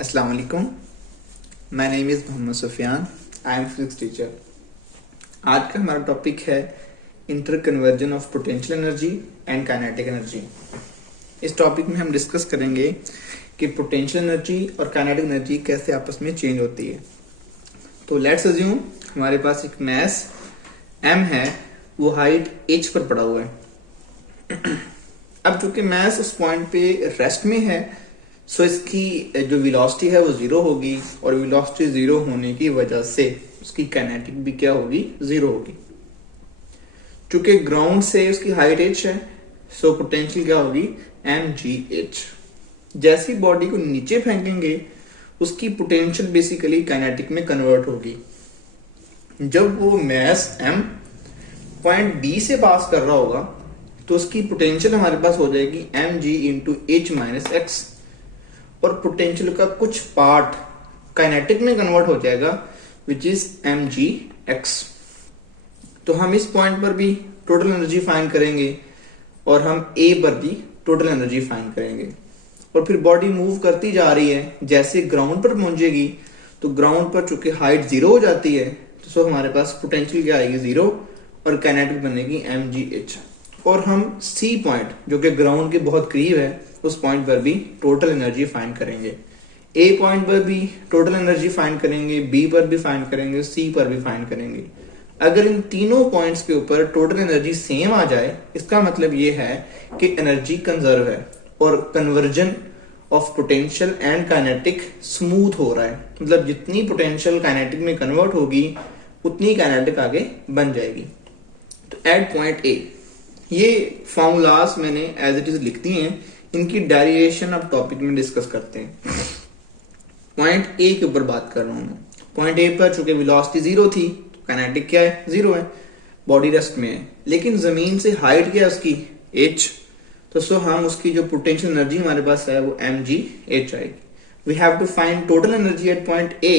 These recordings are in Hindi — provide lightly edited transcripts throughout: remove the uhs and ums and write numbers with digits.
अस्सलाम वालेकुम। My name is Mohammed Sufiyan. I am physics teacher. आज का हमारा टॉपिक है interconversion of potential energy and kinetic energy. इस टॉपिक में हम डिस्कस करेंगे कि पोटेंशियल एनर्जी और काइनेटिक एनर्जी कैसे आपस में चेंज होती है। तो लेट्स अज्यूम हमारे पास एक मैस m है, वो हाइट h पर पड़ा हुआ है। अब चूंकि मैस उस पॉइंट पे रेस्ट में है, सो इसकी जो वेलोसिटी है वो जीरो होगी, और वेलोसिटी जीरो होने की वजह से उसकी काइनेटिक भी क्या होगी, जीरो होगी। चूंकि ग्राउंड से उसकी हाइट h है, सो पोटेंशियल क्या होगी, mgh। जैसी बॉडी को नीचे फेंकेंगे उसकी पोटेंशियल बेसिकली काइनेटिक में कन्वर्ट होगी। जब वो मैस m पॉइंट B से पास कर रहा होगा तो उसकी पोटेंशियल हमारे पास हो जाएगी mg into h minus x, और पोटेंशियल का कुछ पार्ट काइनेटिक में कन्वर्ट हो जाएगा विच इज mgx। तो हम इस पॉइंट पर भी टोटल एनर्जी फाइंड करेंगे और हम A पर भी टोटल एनर्जी फाइंड करेंगे। और फिर बॉडी मूव करती जा रही है, जैसे ग्राउंड पर पहुंचेगी तो ग्राउंड पर चूंकि हाइट जीरो हो जाती है, तो सो हमारे पास पोटेंशियल क्या आएगी, जीरो, और काइनेटिक बनेगी mgh। और हम C पॉइंट जो कि ग्राउंड के बहुत करीब है, उस पॉइंट पर भी टोटल एनर्जी फाइंड करेंगे। A पॉइंट पर भी टोटल एनर्जी फाइंड करेंगे, B पर भी फाइंड करेंगे, C पर भी फाइंड करेंगे। अगर इन तीनों पॉइंट्स के ऊपर टोटल एनर्जी सेम आ जाए, इसका मतलब ये है कि एनर्जी कंजर्व है और conversion of potential and kinetic smooth हो रहा है। मतलब जितनी पोटेंशियल काइनेटिक में कन्वर्ट होगी उतनी काइनेटिक आगे बन जाएगी। तो एट पॉइंट A, ये फॉर्मूलाज मैंने एज इट इज लिख दिए हैं, इनकी डेरिवेशन अब टॉपिक में डिस्कस करते हैं। पॉइंट A के ऊपर बात कर रहा हूं मैं। पॉइंट A पर चूंकि वेलोसिटी जीरो थी तो काइनेटिक क्या है, जीरो है, बॉडी रेस्ट में है। लेकिन जमीन से हाइट क्या है उसकी, h, तो सो हम उसकी जो पोटेंशियल एनर्जी हमारे पास है वो mgh आएगी। We have to find total energy at point A,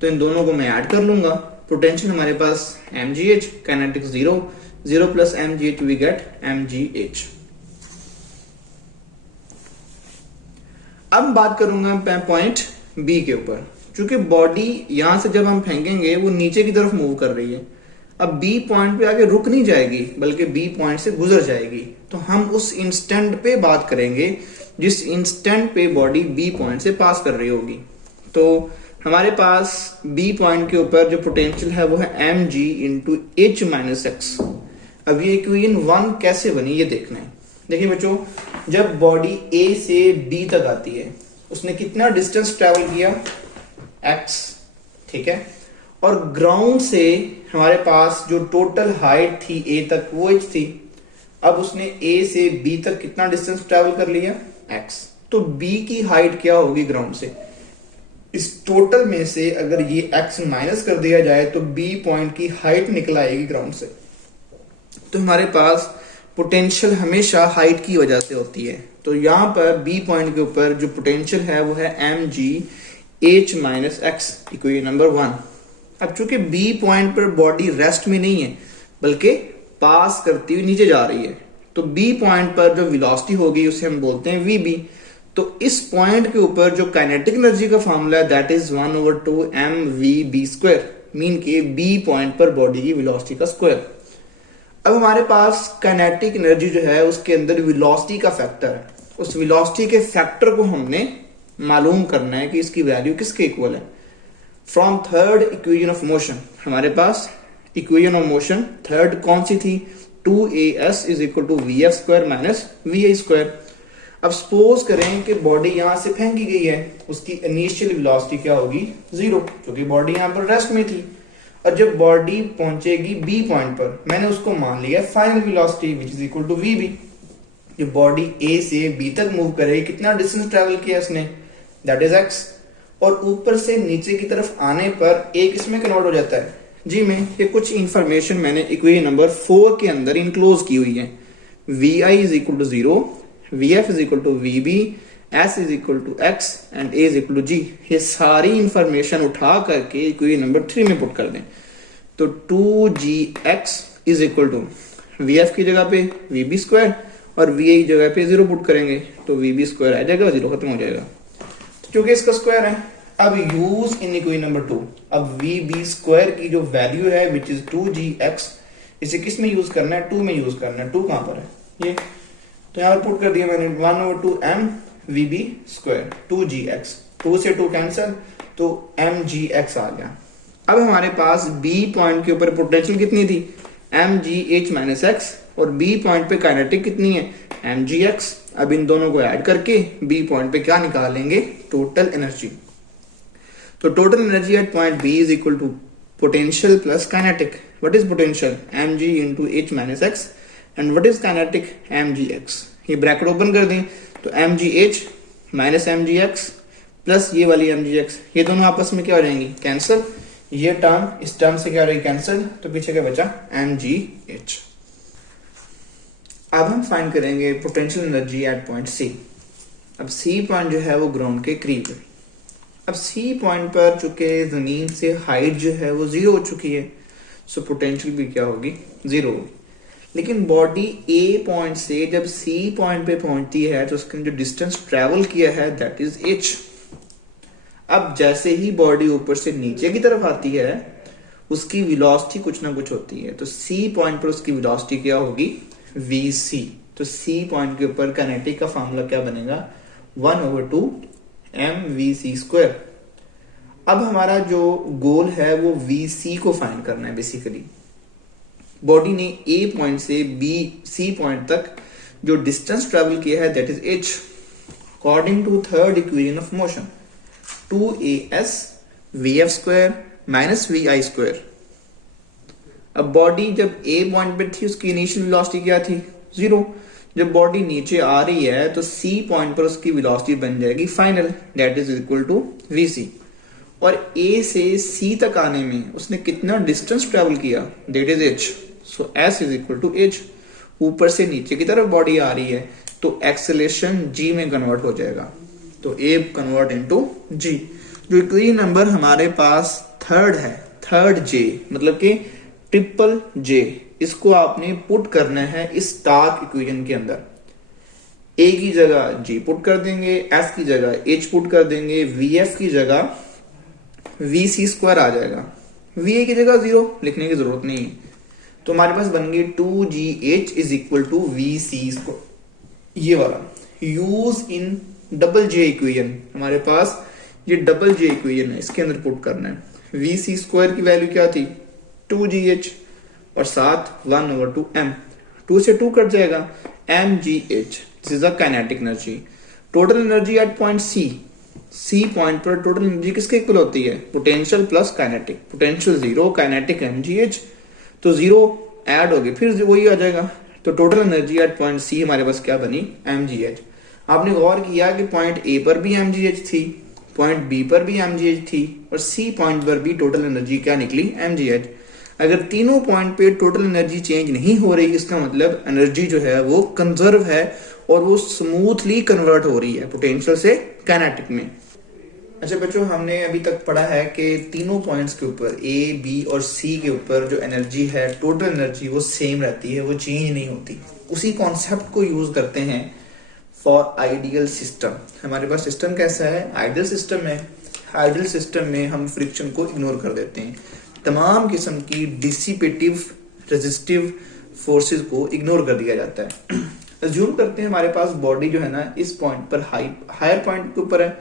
तो इन दोनों को मैं ऐड कर लूंगा। पोटेंशियल हमारे पास mgh, kinetic zero, zero plus mgh we get mgh। अब बात करूंगा मैं पॉइंट B के ऊपर। चूंकि बॉडी यहां से जब हम फेंकेंगे वो नीचे की तरफ मूव कर रही है, अब B पॉइंट पे आके रुक नहीं जाएगी बल्कि B पॉइंट से गुजर जाएगी। तो हम उस इंस्टेंट पे बात करेंगे जिस इंस्टेंट पे बॉडी B पॉइंट से पास कर रही होगी। तो हमारे पास B पॉइंट के ऊपर जो पोटेंशियल है वो है mg into h minus x. अब ये इक्वेशन 1 कैसे बनी ये देखना है। देखिए बच्चों, जब बॉडी A से B तक आती है, उसने कितना डिस्टेंस ट्रेवल किया, x, ठीक है। और ग्राउंड से हमारे पास जो टोटल हाइट थी A तक वो h थी। अब उसने A से B तक कितना डिस्टेंस ट्रेवल कर लिया, x। तो B की हाइट क्या होगी ग्राउंड से, इस टोटल में से अगर ये x माइनस कर दिया जाए तो B पॉइंट की हाइट निकल आएगी ग्राउंड से। तो हमारे पास पोटेंशियल हमेशा हाइट की वजह से होती है। तो यहां पर B पॉइंट के ऊपर जो पोटेंशियल है वो है mgh minus x, equation number 1। अब चूंकि B पॉइंट पर बॉडी रेस्ट में नहीं है बल्कि पास करती हुई नीचे जा रही है, तो B पॉइंट पर जो वेलोसिटी होगी उसे हम बोलते हैं VB। तो इस पॉइंट के ऊपर जो काइनेटिक एनर्जी का फॉर्मूला है that is 1/2 mvb square, mean के B पॉइंट पर बॉडी की वेलोसिटी का स्क्वायर। अब हमारे पास काइनेटिक एनर्जी जो है उसके अंदर वेलोसिटी का फैक्टर है। उस वेलोसिटी के फैक्टर को हमने मालूम करना है कि इसकी वैल्यू किसके इक्वल है। From third equation of motion, हमारे पास इक्वेशन ऑफ मोशन थर्ड कौन सी थी, 2as is equal to vf square minus vi square. अब सपोज करें कि बॉडी यहां से फेंकी गई है, उसकी इनिशियल वेलोसिटी क्या होगी, जीरो, क्योंकि बॉडी यहां पर रेस्ट में थी। और जब बॉडी पहुंचेगी B पॉइंट पर, मैंने उसको मान लिया final velocity which is equal to VB। जो बॉडी A से B तक मूव करेगी, कितना डिस्टेंस ट्रेवल किया इसने, दैट इज x। और ऊपर से नीचे की तरफ आने पर A किसमें कन्वर्ट हो जाता है, जी में। ये कुछ इंफॉर्मेशन मैंने इक्वेशन नंबर 4 के अंदर इनक्लोज की हुई है। Vi is equal to 0, Vf is equal to VB, S is equal to x and A is equal to G। ये सारी इंफॉर्मेशन उठा करके इक्वेशन नंबर 3 में पुट कर दें। तो 2gx is equal to Vf की जगह पे VB स्क्वायर और VA की जगह पे 0 पुट करेंगे तो VB स्क्वायर आ जाएगा, 0 खत्म हो जाएगा। क्योंकि इसका स्क्वायर है। अब यूज इन इक्वेशन नंबर 2, अब वी बी स्क्वायर की जो वैल्यू है विच इज 2gx, इसे किस में यूज करना है, 2 में यूज करना है। 2 कहां पर है, ये तो यहां पर पुट कर दिया मैंने 1/2m we B square 2gx, 2 से 2 कैंसिल तो mgx आ गया। अब हमारे पास B पॉइंट के ऊपर पोटेंशियल कितनी थी, mgh माइनस एक्स, और B पॉइंट पे काइनेटिक कितनी है, mgx। अब इन दोनों को ऐड करके B पॉइंट पे क्या निकालेंगे, टोटल एनर्जी। तो total energy at point B is equal to potential plus kinetic. What is potential, mg into h minus x, and what is kinetic, mgx। ये ब्रैकेट ओपन कर दें तो mgh माइनस mgx प्लस ये वाली mgx, ये दोनों आपस में क्या हो जाएंगी, कैंसिल। ये टर्म इस टर्म से क्या हो रही, कैंसिल, तो पीछे क्या बचा, mgh। अब हम फाइंड करेंगे potential energy at point C। अब C पॉइंट जो है वो ग्राउंड के करीब है। अब C पॉइंट पर चूंकि जमीन से हाइट जो है वो 0 हो चुकी है, सो पोटेंशियल भी क्या होगी, 0 होगी। लेकिन बॉडी A पॉइंट से जब C पॉइंट पे पहुंचती है तो उसने जो डिस्टेंस ट्रेवल किया है दैट इज h। अब जैसे ही बॉडी ऊपर से नीचे की तरफ आती है उसकी वेलोसिटी कुछ ना कुछ होती है, तो C पॉइंट पर उसकी वेलोसिटी क्या होगी, vc। तो C पॉइंट के ऊपर काइनेटिक का फार्मूला क्या बनेगा, 1/2 mvc स्क्वायर। अब हमारा जो गोल है वो vc को फाइंड करना है। बेसिकली बॉडी ने A पॉइंट से C पॉइंट तक जो डिस्टेंस ट्रेवल किया है that is h, according to third equation of motion, 2as vf square minus vi square. अब बॉडी जब A पॉइंट पे थी उसकी इनिशियल वेलोसिटी क्या थी, 0। जब बॉडी नीचे आ रही है तो C पॉइंट पर उसकी वेलोसिटी बन जाएगी final, that is equal to vc। और A से C तक आने में उसने कितना डिस्टेंस ट्रेवल किया, that is h। So s is equal to h। ऊपर से नीचे की तरफ बॉडी आ रही है तो एक्सेलरेशन g में कन्वर्ट हो जाएगा, तो A कन्वर्ट इनटू g। जो इक्वेशन नंबर हमारे पास थर्ड है, थर्ड J मतलब कि ट्रिपल J, इसको आपने पुट करना है इस टार्क इक्वेशन के अंदर। A की जगह G पुट कर देंगे, S की जगह H पुट कर देंगे, VF की जगह VC स्क्वायर आ जाएगा, VA की जगह 0 लिखने की जरूरत नहीं है। तो हमारे पास बन गई 2GH is equal to VC square. ये वाला use in double J equation, हमारे पास ये डबल J इक्वेशन है, इसके अंदर पुट करना है। VC स्क्वायर की वैल्यू क्या थी, 2GH और साथ 1/2 m, 2 से 2 कट जाएगा, mgh। This is the kinetic energy. Total energy at point C point पर टोटल एनर्जी किसके इक्वल होती है, potential plus kinetic. Potential 0, kinetic mgh, तो 0 ऐड हो गए फिर वही आ जाएगा। तो total energy at point C हमारे पास क्या बनी, mgh। आपने गौर किया कि पॉइंट A पर भी mgh थी, पॉइंट B पर भी mgh थी, और C पॉइंट पर भी टोटल एनर्जी क्या निकली, mgh। अगर तीनों पॉइंट पे टोटल एनर्जी चेंज नहीं हो रही, इसका मतलब एनर्जी जो है वो कंजर्व है और वो स्मूथली कन्वर्ट हो रही है पोटेंशियल से काइनेटिक में। अच्छा बच्चों, हमने अभी तक पढ़ा है कि तीनों पॉइंट्स के ऊपर A, B और C के ऊपर जो एनर्जी है, टोटल एनर्जी, वो सेम रहती है, वो चेंज नहीं होती। उसी कॉन्सेप्ट को यूज करते हैं फॉर आइडियल सिस्टम। हमारे पास सिस्टम कैसा है, आइडियल सिस्टम है। आइडियल सिस्टम में हम फ्रिक्शन को इग्नोर कर देते हैं, तमाम किस्म की डिसिपेटिव रेजिस्टिव फोर्सेस को इग्नोर कर दिया जाता है। अज्यूम करते हैं हमारे पास बॉडी जो है ना इस पॉइंट पर हायर पॉइंट के ऊपर है।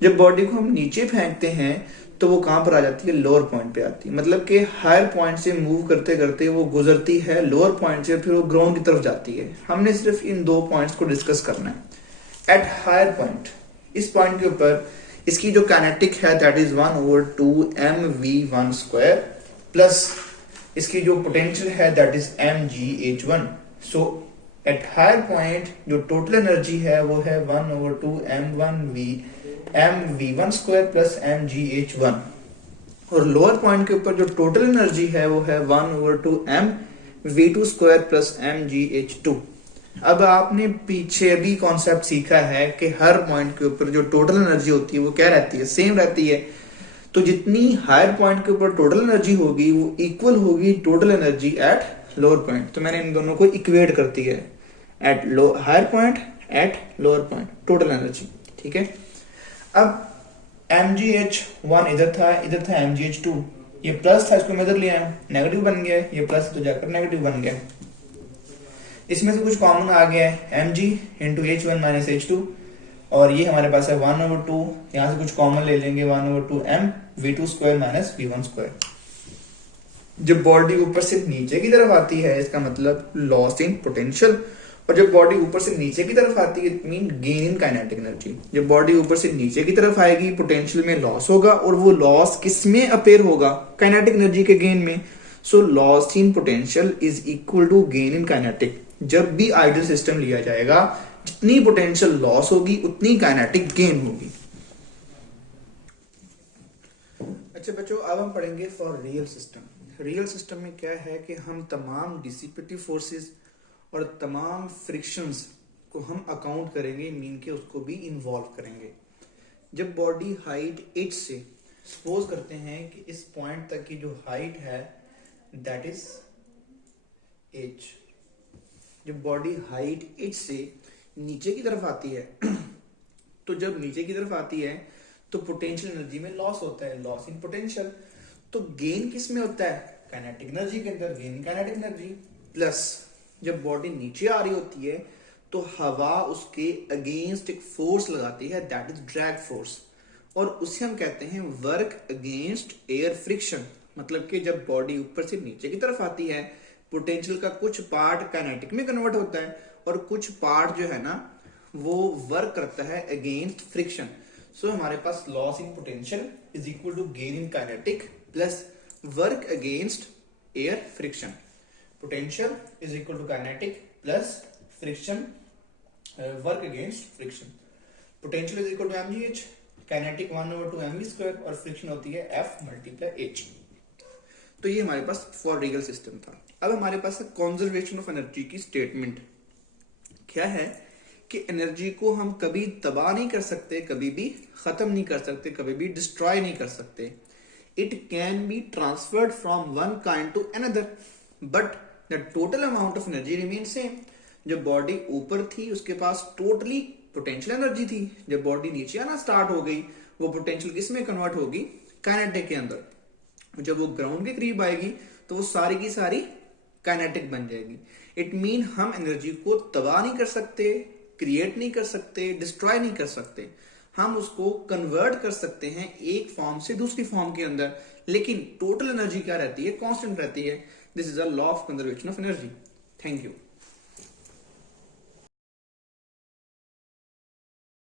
जब बॉडी को हम नीचे फेंकते हैं तो वो कहां पर आ जाती है, लोअर पॉइंट पे आती है। मतलब कि हायर पॉइंट से मूव करते करते वो गुजरती है लोअर पॉइंट से, फिर वो ग्राउंड की तरफ जाती है। हमने सिर्फ इन दो पॉइंट्स को डिस्कस करना है। एट हायर पॉइंट, इस पॉइंट के ऊपर इसकी जो काइनेटिक है that is 1/2 mv1 square, plus इसकी जो पोटेंशियल है that is mgh1। So at higher point जो टोटल एनर्जी है वो है 1/2 mv1 स्क्वायर प्लस mgh1, और लोअर पॉइंट के ऊपर जो टोटल एनर्जी है वो है 1/2 mv2 स्क्वायर प्लस mgh2। अब आपने पीछे भी कॉन्सेप्ट सीखा है कि हर पॉइंट के ऊपर जो टोटल एनर्जी होती है वो क्या रहती है, सेम रहती है। तो जितनी हायर पॉइंट के ऊपर टोटल एनर्जी होगी वो इक्वल होगी total energy at lower point. तो मैंने इन दोनों को इक्वेट कर दिया है, at higher point at lower point total energy. ठीक है, अब MgH1 इधर था MgH2, ये प्लस था, इसको मैं इधर ले आया, नेगेटिव बन गया, ये प्लस तो जाकर नेगेटिव बन गया। इसमें से कुछ कॉमन आ गया है Mg into H1 minus H2, और ये हमारे पास है 1/2, यहां से कुछ कॉमन ले लेंगे 1/2 M V2 square minus V1 square. जब बॉडी ऊपर से नीचे की तरफ आती है इसका मतलब लॉस इन पोटेंशियल, और जब बॉडी ऊपर से नीचे की तरफ आती है it mean gain in kinetic energy. जब बॉडी ऊपर से नीचे की तरफ आएगी पोटेंशियल में लॉस होगा, और वो लॉस किस में अपेयर होगा, काइनेटिक एनर्जी के गेन में। So loss in potential is equal to gain in kinetic. जब भी आइडियल सिस्टम लिया जाएगा जितनी पोटेंशियल लॉस होगी उतनी काइनेटिक गेन होगी। अच्छा बच्चों, अब हम पढ़ेंगे for real system. Real system में क्या है कि हम तमाम डिसिपेटिव फोर्सेस और तमाम फ्रिक्शंस को हम अकाउंट करेंगे, मीन के उसको भी इन्वॉल्व करेंगे। जब बॉडी हाइट h से, सपोज करते हैं कि इस पॉइंट तक की जो हाइट है दैट इज h, जब बॉडी हाइट h से नीचे की तरफ आती है तो जब नीचे की तरफ आती है तो पोटेंशियल एनर्जी में लॉस होता है, लॉस इन पोटेंशियल। तो गेन किस में होता है, काइनेटिक एनर्जी के अंदर, गेन काइनेटिक एनर्जी। प्लस जब बॉडी नीचे आ रही होती है तो हवा उसके अगेंस्ट एक फोर्स लगाती है दैट इज ड्रैग फोर्स, और उसे हम कहते हैं वर्क अगेंस्ट एयर फ्रिक्शन। मतलब कि जब बॉडी ऊपर से नीचे की तरफ आती है पोटेंशियल का कुछ पार्ट काइनेटिक में कन्वर्ट होता है और कुछ पार्ट जो है ना वो वर्क करता है अगेंस्ट फ्रिक्शन। सो हमारे पास loss in potential is equal to gain in kinetic plus work against air friction. Potential is equal to kinetic plus friction, work against friction. Potential is equal to mgh, kinetic 1/2 mv square, और फ्रिक्शन होती है F मल्टीप्लाई h। तो ये हमारे पास फॉर रियल सिस्टम था। अब हमारे पास है कंजर्वेशन ऑफ एनर्जी की स्टेटमेंट। क्या है कि एनर्जी को हम कभी तबाह नहीं कर सकते, कभी भी खत्म नहीं कर सकते, कभी भी डिस्ट्रॉय नहीं कर सकते। It can be transferred from one kind to another but the total amount of energy remain same. जब बॉडी ऊपर थी उसके पास टोटली पोटेंशियल एनर्जी थी, जब बॉडी नीचे आना स्टार्ट हो गई वो पोटेंशियल किस में कन्वर्ट होगी, काइनेटिक के अंदर। जब वो ग्राउंड के करीब आएगी तो वो सारी की सारी काइनेटिक बन जाएगी। इट मीन हम एनर्जी को तबाह नहीं कर सकते, क्रिएट नहीं कर सकते, डिस्ट्रॉय नहीं कर सकते, हम उसको कन्वर्ट कर सकते हैं एक फॉर्म से दूसरी फॉर्म के अंदर, लेकिन टोटल एनर्जी क्या रहती है, कांस्टेंट रहती है। This is a law of conservation of energy. Thank you.